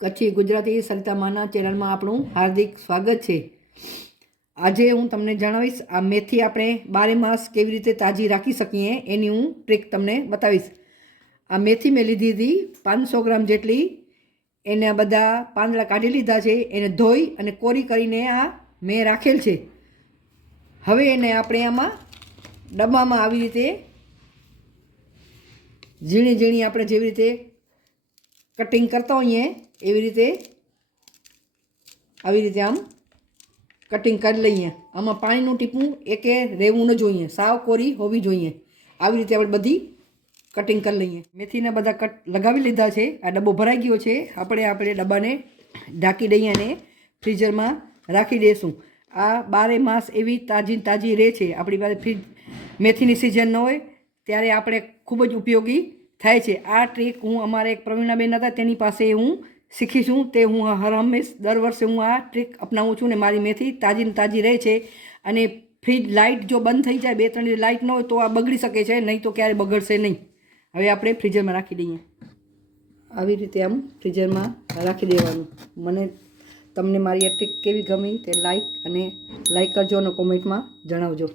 કચ્છી ગુજરાતી સરિતામાના ચેનલમાં આપણું હાર્દિક સ્વાગત છે। આજે હું તમને જણાવીશ આ મેથી આપણે 12 માસ કેવી રીતે તાજી રાખી શકીએ એની હું ટ્રીક તમને બતાવીશ। આ મેથી મેં લીધી હતી 500 ગ્રામ જેટલી, એને બધા પાંદડા કાઢી લીધા છે, એને ધોઈ અને કોરી કરીને આ મેં રાખેલ છે। હવે એને આપણે આમાં ડબ્બામાં આવી રીતે ઝીણી ઝીણી આપણે જેવી રીતે કટિંગ કરતા હોઈએ એવી રીતે આવી રીતે આમ કટિંગ કરી લઈએ। આમાં પાણીનું ટીપું એકે રહેવું ન જોઈએ, સાવ કોરી હોવી જોઈએ। આવી રીતે આપણે બધી કટિંગ કરી લઈએ। મેથીના બધા કટ લગાવી લીધા છે। આ ડબ્બો ભરાઈ ગયો છે। આપણે ડબ્બાને ઢાંકી દઈએ અને ફ્રીઝરમાં રાખી દઈશું। આ 12 માસ એવી તાજી રહે છે। આપણી પાસે ફ્રીજ મેથીની સિઝન ન હોય ત્યારે આપણે ખૂબ જ ઉપયોગી થાય છે। આ ટ્રીક હું અમારે એક પ્રવીણાબેન હતા તેની પાસે હું શીખી છું, તે હું હર હંમેશ દર વર્ષે હું આ ટ્રીક અપનાવું છું ને મારી મેથી તાજી રહે છે। અને ફ્રીજ લાઇટ જો બંધ થઈ જાય, 2-3 દિવસ લાઇટ ન હોય તો આ બગડી શકે છે, નહીં તો ક્યારે બગડશે નહીં। હવે આપણે ફ્રીઝરમાં રાખી દઈએ। આવી રીતે આમ ફ્રીઝરમાં રાખી દેવાનું। તમને મારી આ ટ્રીક કેવી ગમી તે લાઈક કરજો અને કોમેન્ટમાં જણાવજો।